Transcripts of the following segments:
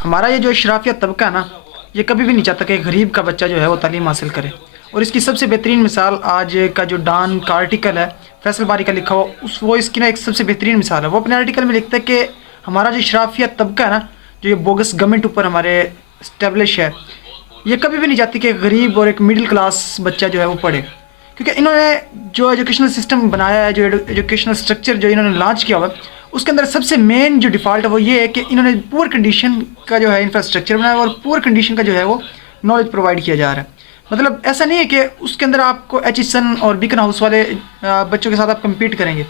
हमारा ये जो शराफिया तबका है ना, ये कभी भी नहीं चाहता कि गरीब का बच्चा जो है वो तालीम हासिल करे। और इसकी सबसे बेहतरीन मिसाल आज का जो डॉन का आर्टिकल है फैसल बारी का लिखा हुआ, वो इसकी ना एक सबसे बेहतरीन मिसाल है। वो अपने आर्टिकल में लिखता है कि हमारा जो शराफिया तबका है ना, जो ये बोगस गवर्नमेंट ऊपर हमारे इस्टेब्लिश है, ये कभी भी नहीं चाहती कि गरीब और एक मिडिल क्लास बच्चा जो है वो पढ़े। क्योंकि इन्होंने जो एजुकेशनल सिस्टम बनाया है, जो एजुकेशनल स्ट्रक्चर जो इन्होंने लॉन्च किया हुआ है, उसके अंदर सबसे मेन जो डिफ़ॉल्ट है वो ये है कि इन्होंने पुअर कंडीशन का जो है इंफ्रास्ट्रक्चर बनाया है और पुअर कंडीशन का जो है वो नॉलेज प्रोवाइड किया जा रहा है। मतलब ऐसा नहीं है कि उसके अंदर आपको एचिसन और बीकन हाउस वाले बच्चों के साथ आप कम्पीट करेंगे।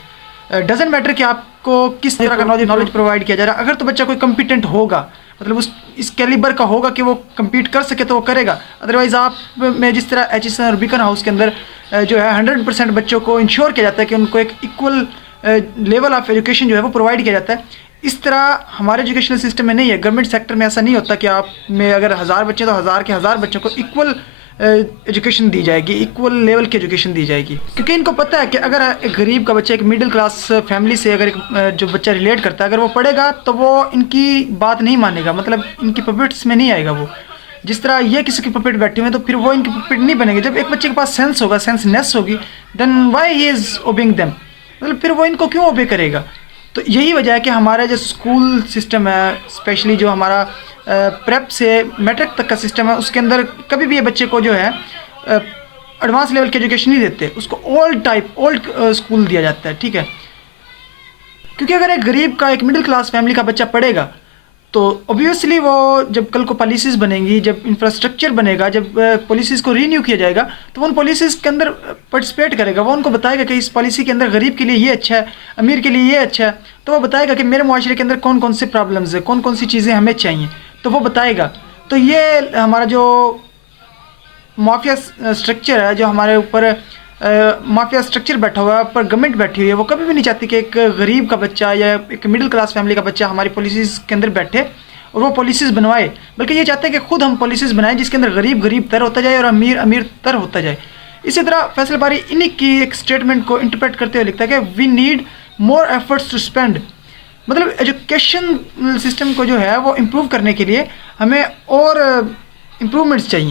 डजेंट मैटर कि आपको किस तरह का नॉलेज प्रोवाइड किया जा रहा है। अगर तो बच्चा कोई कम्पिटेंट होगा, मतलब उस इस कैलिबर का होगा कि वो कम्पीट कर सके तो वो करेगा। अदरवाइज़ आप में जिस तरह एचिसन और बीकन हाउस के अंदर जो है 100% बच्चों को इंश्योर किया जाता है कि उनको एक इक्वल लेवल ऑफ एजुकेशन जो है वो प्रोवाइड किया जाता है, इस तरह हमारे एजुकेशनल सिस्टम में नहीं है। गवर्नमेंट सेक्टर में ऐसा नहीं होता कि आप में अगर 1000 बच्चे तो 1000 के 1000 बच्चों को इक्वल एजुकेशन दी जाएगी, इक्वल लेवल की एजुकेशन दी जाएगी। क्योंकि इनको पता है कि अगर एक गरीब का बच्चा एक मिडिल क्लास फैमिली से अगर एक जो बच्चा रिलेट करता है, अगर वो पढ़ेगा तो वो इनकी बात नहीं मानेगा, मतलब इनकी पपेट्स में नहीं आएगा वो। जिस तरह ये किसी की पपेट बैठे हुए हैं तो फिर वो इनकी पपेट नहीं बनेंगे। जब एक बच्चे के पास सेंस होगा, सेंसनेस होगी, then why he is obeying them, मतलब फिर वो इनको क्यों ओबे करेगा। तो यही वजह है कि हमारा जो स्कूल सिस्टम है, स्पेशली जो हमारा प्रेप से मैट्रिक तक का सिस्टम है, उसके अंदर कभी भी ये बच्चे को जो है एडवांस लेवल की एजुकेशन नहीं देते, उसको ओल्ड स्कूल दिया जाता है। ठीक है, क्योंकि अगर एक गरीब का एक मिडिल क्लास फैमिली का बच्चा पढ़ेगा तो ऑब्वियसली वो जब कल को पॉलिसीज़ बनेंगी, जब इंफ्रास्ट्रक्चर बनेगा, जब पॉलिसीज़ को रीन्यू किया जाएगा तो वो उन पॉलिसीज़ के अंदर पार्टिसिपेट करेगा। वो उनको बताएगा कि इस पॉलिसी के अंदर गरीब के लिए ये अच्छा है, अमीर के लिए ये अच्छा है। तो वो बताएगा कि मेरे मुआशरे के अंदर कौन कौन से प्रॉब्लम्स है, कौन कौन सी चीज़ें हमें चाहिए, तो वो बताएगा। तो ये हमारा जो माफिया स्ट्रक्चर है, जो हमारे ऊपर माफिया स्ट्रक्चर बैठा हुआ है, पर गवर्नमेंट बैठी हुई है, वो कभी भी नहीं चाहती कि एक गरीब का बच्चा या एक मिडिल क्लास फैमिली का बच्चा हमारी पॉलिसीज़ के अंदर बैठे और वो पॉलिसीज़ बनवाए। बल्कि ये चाहते हैं कि खुद हम पॉलिसीज़ बनाएं जिसके अंदर गरीब गरीब तर होता जाए और अमीर अमीर तर होता जाए। इसी तरह फैसल बारी इन्हीं की एक स्टेटमेंट को इंटरप्रेट करते हुए लिखता है कि we need more efforts to spend, मतलब एजुकेशन सिस्टम को जो है वो इम्प्रूव करने के लिए हमें और इम्प्रूवमेंट्स चाहिए।